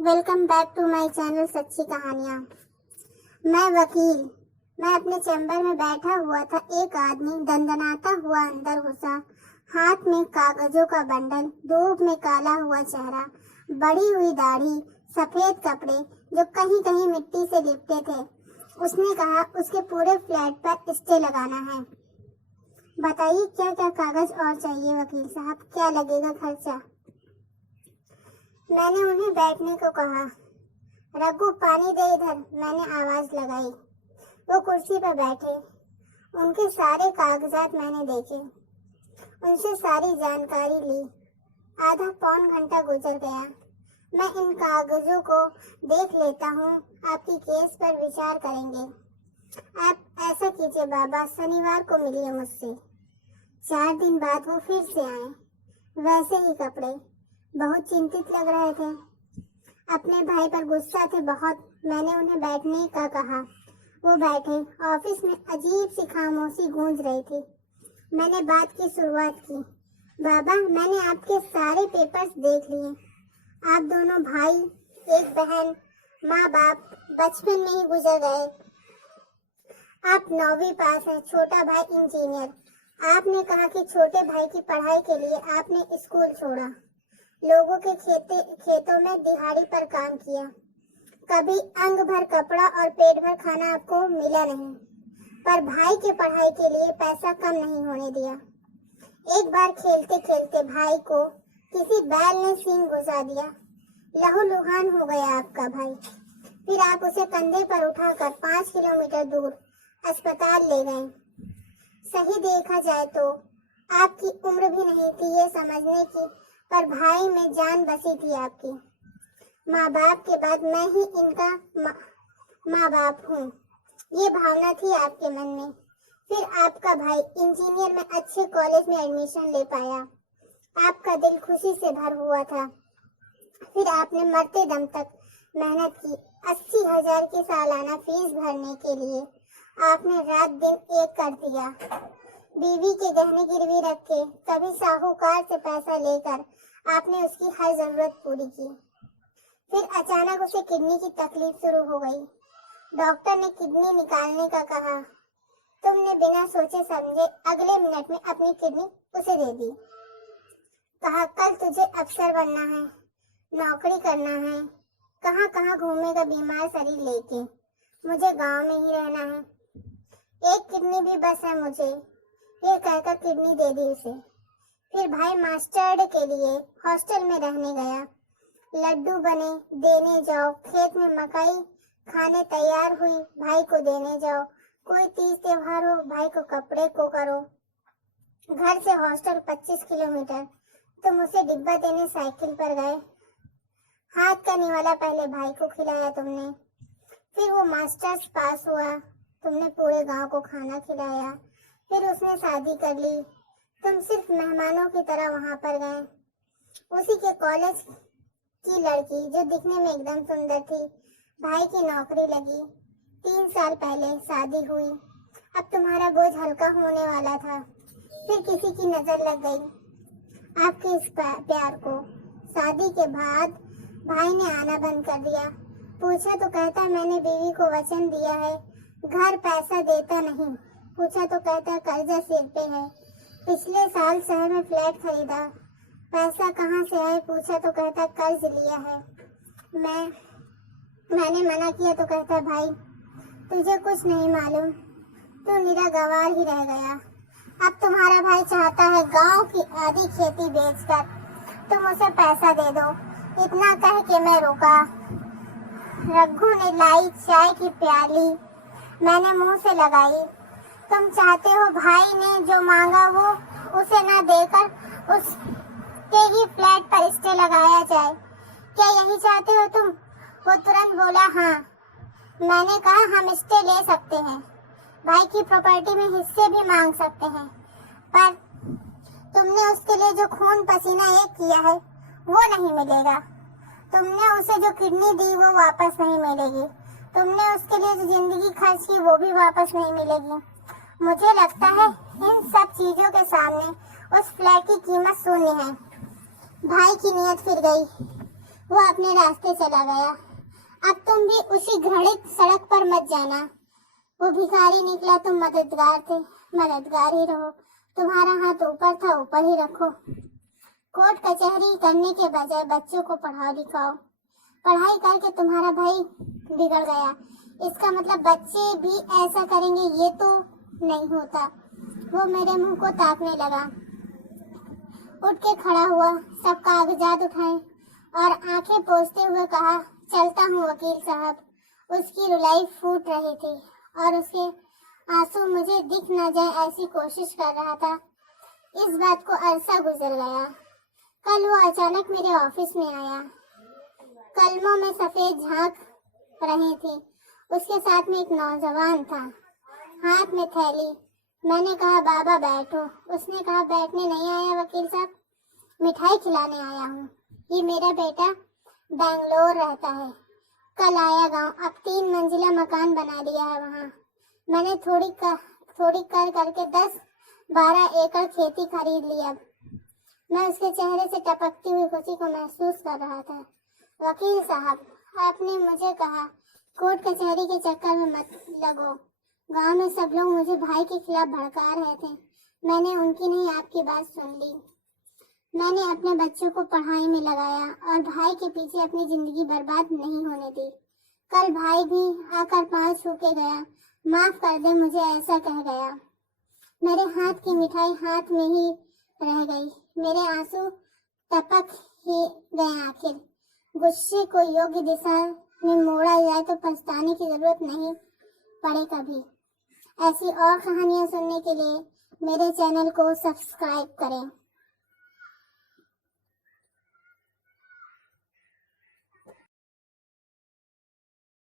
Welcome back to my channel सच्ची कहानियाँ। मैं वकील। मैं अपने चैम्बर में बैठा हुआ था। एक आदमी दंदनाता हुआ अंदर घुसा, हाथ में कागजों का बंडल, धूप में काला हुआ चेहरा, बड़ी हुई दाढ़ी, सफेद कपड़े जो कहीं कहीं मिट्टी से लिपटे थे। उसने कहा उसके पूरे फ्लैट पर स्टे लगाना है। बताइए क्या क्या कागज और चाहिए वकील साहब, क्या लगेगा खर्चा? मैंने उन्हें बैठने को कहा। रघु पानी दे इधर, मैंने आवाज लगाई। वो कुर्सी पर बैठे। उनके सारे कागजात मैंने देखे, उनसे सारी जानकारी ली। आधा पौन घंटा गुजर गया। मैं इन कागजों को देख लेता हूँ, आपकी केस पर विचार करेंगे। आप ऐसा कीजिए बाबा, शनिवार को मिलिए मुझसे। 4 दिन बाद वो फिर से आए, वैसे ही कपड़े, बहुत चिंतित लग रहे थे। अपने भाई पर गुस्सा थे बहुत। मैंने उन्हें बैठने का कहा। वो बैठे। ऑफिस में अजीब सी खामोशी गूंज रही थी। मैंने बात की शुरुआत की। बाबा, मैंने आपके सारे पेपर्स देख लिए। आप दोनों भाई, एक बहन, माँ बाप बचपन में ही गुजर गए। आप 9वीं पास हैं, छोटा भाई इंजीनियर। आपने कहा कि छोटे भाई की पढ़ाई के लिए आपने स्कूल छोड़ा, लोगों के खेतों में दिहाड़ी पर काम किया। कभी अंग भर कपड़ा और पेट भर खाना आपको मिला नहीं, पर भाई की पढ़ाई के लिए पैसा कम नहीं होने दिया। एक बार खेलते खेलते भाई को किसी बैल ने सींग घुसा दिया। लहूलुहान हो गया आपका भाई। फिर आप उसे कंधे पर उठाकर 5 किलोमीटर दूर अस्पताल ले गए। सही देखा जाए तो आपकी उम्र भी नहीं थी ये समझने की, पर भाई में जान बसी थी आपकी। माँ बाप के बाद मैं ही इनका माँ बाप हूँ, ये भावना थी आपके मन में। फिर आपका भाई इंजीनियर में अच्छे कॉलेज में एडमिशन ले पाया। आपका दिल खुशी से भर हुआ था। फिर आपने मरते दम तक मेहनत की। 80,000 की सालाना फीस भरने के लिए आपने रात दिन एक कर दिया। बीवी के गहने गिरवी रख के, कभी साहूकार से पैसा लेकर आपने उसकी हर जरूरत पूरी की। फिर अचानक उसे किडनी की तकलीफ शुरू हो गई। डॉक्टर ने किडनी निकालने का कहा। तुमने बिना सोचे समझे अगले मिनट में अपनी किडनी उसे दे दी। कहा कल तुझे अफसर बनना है, नौकरी करना है। कहाँ कहाँ घूमेगा बीमार शरीर लेके, मुझे गांव में ही रहना है। एक किडनी भी बस है मुझे, ये कहकर किडनी दे दी उसे। फिर भाई मास्टर्ड के लिए हॉस्टल में रहने गया। लड्डू बने, देने जाओ। खेत में मकई खाने तैयार हुई, भाई को देने जाओ। कोई तीज त्योहार हो, भाई को कपड़े को करो। घर से हॉस्टल 25 किलोमीटर, तुम उसे डिब्बा देने साइकिल पर गए। हाथ का निवाला पहले भाई को खिलाया तुमने। फिर वो मास्टर्स पास हुआ, तुमने पूरे गांव को खाना खिलाया। फिर उसने शादी कर ली, तुम सिर्फ मेहमानों की तरह वहां पर गए। उसी के कॉलेज की लड़की जो दिखने में एकदम सुंदर थी, भाई की नौकरी लगी। 3 साल पहले शादी हुई। अब तुम्हारा बोझ हल्का होने वाला था। फिर किसी की नजर लग गई आपके इस प्यार को। शादी के बाद भाई ने आना बंद कर दिया। पूछा तो कहता मैंने बीवी को वचन दिया है, घर पैसा देता नहीं। पूछा तो कहता कर्जा सिर पे है। पिछले साल शहर में फ्लैट खरीदा, पैसा कहाँ से आए? पूछा तो कहता कर्ज लिया है। मैंने मना किया तो कहता भाई तुझे कुछ नहीं मालूम, तू निरा गंवार ही रह गया। अब तुम्हारा भाई चाहता है गांव की आधी खेती बेचकर तुम उसे पैसा दे दो। इतना कह के मैं रुका। रघु ने लाई चाय की प्याली, मैंने मुंह से लगाई। तुम चाहते हो भाई ने जो मांगा वो उसे न देकर उसके ही फ्लैट पर स्टे लगाया जाए, क्या यही चाहते हो तुम? वो तुरंत बोला हाँ। मैंने कहा हम स्टे ले सकते हैं, भाई की प्रॉपर्टी में हिस्से भी मांग सकते हैं, पर तुमने उसके लिए जो खून पसीना एक किया है वो नहीं मिलेगा। तुमने उसे जो किडनी दी वो वापस नहीं मिलेगी। तुमने उसके लिए जो जिंदगी खर्च की वो भी वापस नहीं मिलेगी। मुझे लगता है इन सब चीजों के सामने उस फ्लैट की कीमत शून्य है। भाई की नीयत फिर गई। वो अपने रास्ते चला गया। अब तुम भी उसी घृणित सड़क पर मत जाना। वो भिखारी निकला, तुम मददगार थे, मददगार ही रहो। तुम्हारा हाथ ऊपर था, ऊपर ही रखो। कोर्ट कचहरी करने के बजाय बच्चों को पढ़ाओ लिखाओ। पढ़ाई करके तुम्हारा भाई बिगड़ गया, इसका मतलब बच्चे भी ऐसा करेंगे ये तो नहीं होता। वो मेरे मुंह को ताकने लगा, उठ के खड़ा हुआ, सब कागजात उठाए और आंखें पोंछते हुए कहा, चलता हूँ वकील साहब। उसकी रुलाई फूट रही थी और उसके आंसू मुझे दिख न जाए ऐसी कोशिश कर रहा था। इस बात को अरसा गुजर गया। कल वो अचानक मेरे ऑफिस में आया। कलमों में सफेद झांक रही थी। उसके साथ में एक नौजवान था, हाथ में थैली। मैंने कहा, बाबा बैठो। उसने कहा, बैठने नहीं आया वकील साहब, मिठाई खिलाने आया हूँ। ये मेरा बेटा बेंगलोर रहता है, कल आया गांव। अब 3 मंजिला मकान बना दिया है वहाँ। मैंने थोड़ी कर करके 10-12 एकड़ खेती खरीद ली। अब मैं उसके चेहरे से टपकती हुई खुशी को महसूस कर रहा था। वकील साहब, आपने मुझे कहा कोर्ट कचहरी के चक्कर में मत लगो। गांव में सब लोग मुझे भाई के खिलाफ भड़का रहे थे। मैंने उनकी नहीं, आपकी बात सुन ली। मैंने अपने बच्चों को पढ़ाई में लगाया और भाई के पीछे अपनी जिंदगी बर्बाद नहीं होने दी। कल भाई भी आकर पांव छू के गया, माफ कर दे मुझे ऐसा कह गया। मेरे हाथ की मिठाई हाथ में ही रह गई। मेरे आंसू टपक ही गए। आखिर गुस्से को योग्य दिशा में मोड़ा जाए तो पछताने की जरूरत नहीं पड़े कभी। ऐसी और कहानियां सुनने के लिए मेरे चैनल को सब्सक्राइब करें।